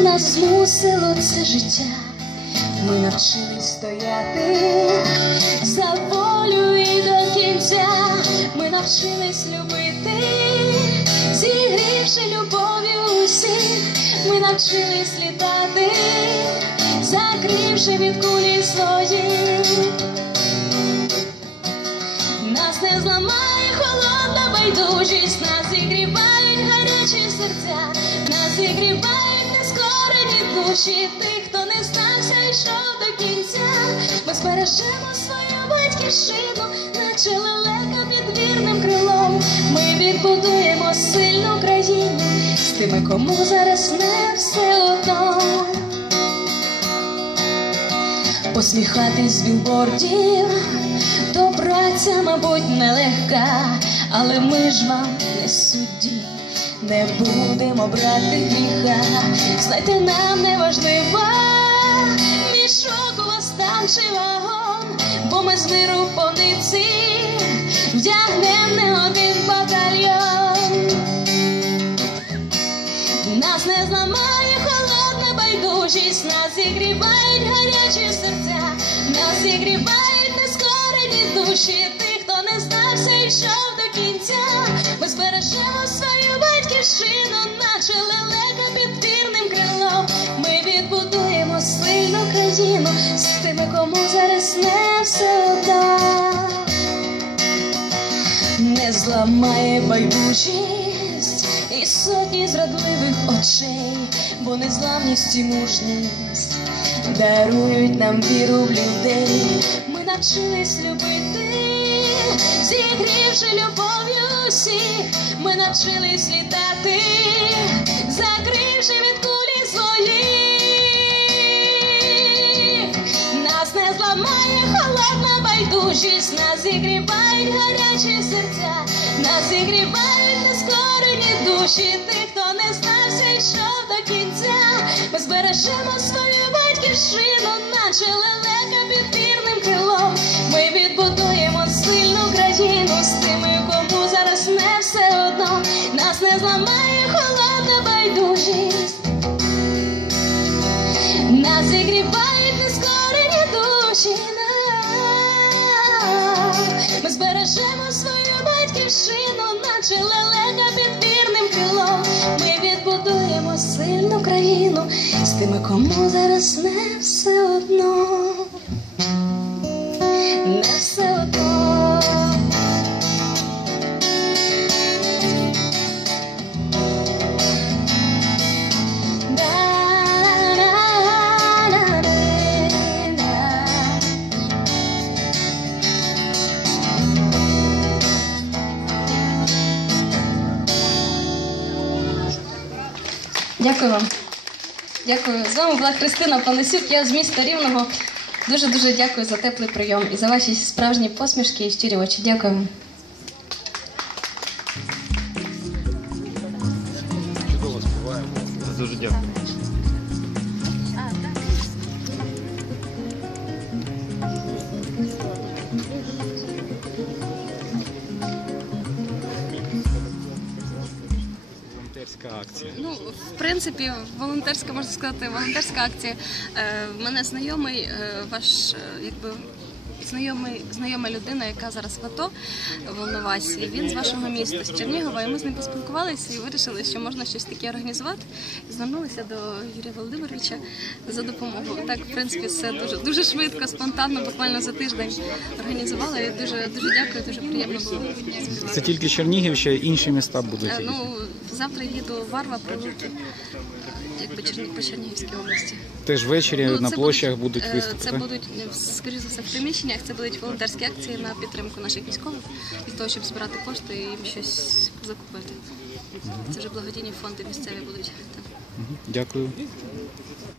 змусило це життя. Ми навчились стояти за волю і до кінця. Ми навчились любити, зігрівши любов'ю усіх. Ми навчились літати, закривши від кулі свої. Нас не зламає холодна байдужість, нас зігрівають душі тих, хто не стався йшов до кінця. Ми збережемо свою батьківщину, наче лелека під вірним крилом. Ми відбудуємо сильну країну з тими, кому зараз не все одно. Посміхатись з білбордів, то праця, мабуть, нелегка, але ми ж вам не судді, не будемо брати гріха. Знайте, нам не важлива мішок у вас там чи вагон, бо ми з миру пониці вдягнем не один батальйон. Нас не зламає холодна байдужість, нас зігрівають гарячі серця, нас зігрівають нескорені душі кому зараз не все не зламає байдужість і сотні зрадливих очей, бо незламність і мужність дарують нам віру в людей. Ми навчились любити, зігрівши любов'ю усіх, ми навчились літати, закривши від байдужість, нас зігрівають гарячі серця, нас зігрівають нескорені душі сильну країну з тими, кому зараз не все одно. Не все одно. Дякую вам. Дякую. З вами була Христина Панасюк, я з міста Рівного. Дуже дуже дякую за теплий прийом і за ваші справжні посмішки і щирі очі. Дякую. Дуже дякую. Акція. Ну, в принципі, волонтерська, можна сказати, волонтерська акція. Е, в мене знайомий е, ваш, е, якби. Знайомий, знайома людина, яка зараз в АТО в Волновасі, він з вашого міста, з Чернігова, і ми з ним поспілкувалися і вирішили, що можна щось таке організувати. І звернулися до Юрія Володимировича за допомогою. Так, в принципі, все дуже дуже швидко, спонтанно, буквально за тиждень організували. І дуже дуже дякую, дуже приємно було. Це тільки Чернігів, ще інші міста будуть. Ну, завтра їду в Варва, Прилуки, якби по Чернігівській області. Теж ввечері Ну, на площах будуть, будуть е, виступи. Це будуть, скоріше скоріш за все, в приміщеннях, це будуть волонтерські акції на підтримку наших військових, для того, щоб збирати кошти і їм щось закупити. Це вже благодійні фонди місцеві будуть. Дякую.